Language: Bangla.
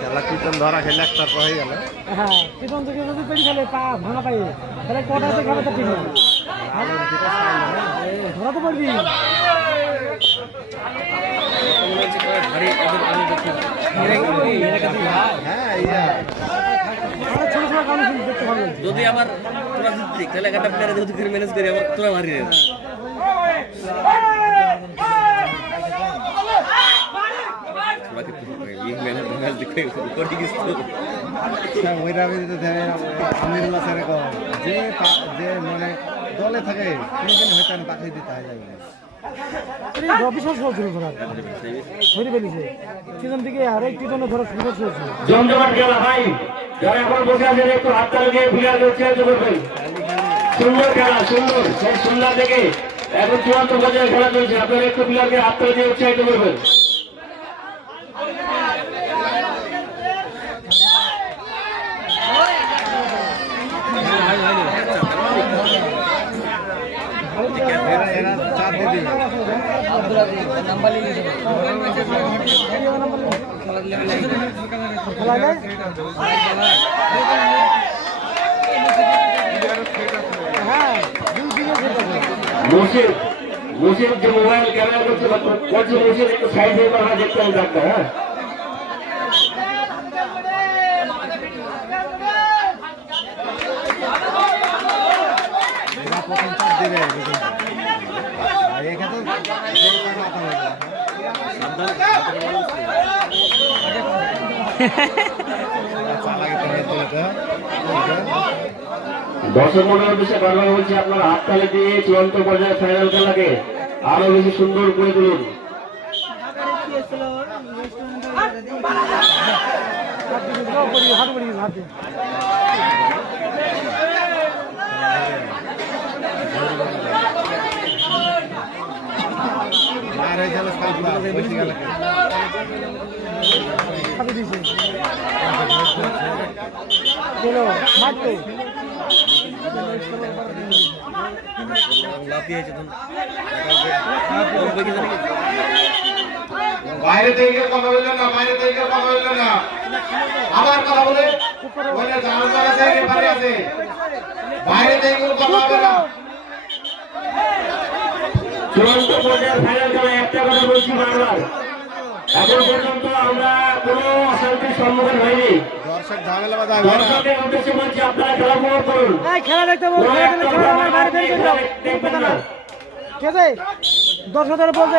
খেলা কীর্তন ধরা খেলে একটার পর হয়ে গেল। হ্যাঁ কীর্তন থেকে যদি পেড়ি খেলে পা ভাঙা পাই তাহলে কটাতে খাবে তো ঠিক না ধরা তো পারবি। যদি আমার তোরা জিতলি তাহলে একটা প্লেয়ার যেহেতু করে ম্যানেজ করি আমার তোরা ভারী রে মানে দলে থাকে কোনোদিন হয়তো আমি তাকে দিতে হয় যাবে জমজমাট খেলা ভাই, যারা এখন বসে আছেন একটু হাততালি দিয়ে প্লেয়ার উৎসাহিত করবেন। সুন্দর খেলা, সুন্দর, সেই সুন্দর থেকে এখন চূড়ান্ত পর্যায়ে খেলা চলছে। আপনারা একটু প্লেয়ারকে হাততালি দিয়ে উৎসাহিত করবেন। মুর্শিদ যে মোবাইল ক্যামেরা করছে মুর্শিদ একটু সাইড হয়ে আমরা দেখতে হবে ডাক্তার। হ্যাঁ প্রথম চাপ দেবে এখানে দর্শক মন্ডলের বিষয়ে বারবার বলছি, আপনারা হাততালি দিয়ে চূড়ান্ত পর্যায়ে ফাইনাল খেলাকে আরো বেশি সুন্দর করে তুলুন। বাইরে থেকে কথা বললেন না, বাইরে থেকে কথা বললেন না, আবার কথা বলে আছে বাইরে থেকে কথা হবে না। চূড়ান্ত পর্যায়ের ফাইনাল খেলা একটা কথা বলছি বারবার, এখন পর্যন্ত আমরা কোনো অশান্তির সম্মুখীন হয়নি। দর্শকের উদ্দেশ্যে বলছি, আপনারা খেলা উপভোগ করুন। খেলা দেখতে দর্শকদের বলছে